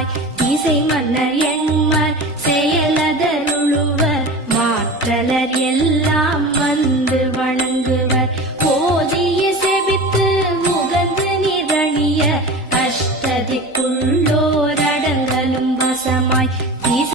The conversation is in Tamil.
வசமாய் இசை மன்னர் எண்மர் செயலதருளுவர் மாற்றலர் எல்லாம் வந்து வணங்குவர் போதிய செபித்து முகந்து நிரணிய அஷ்டதிக்குள்ளோரடங்கலும் வசமாய்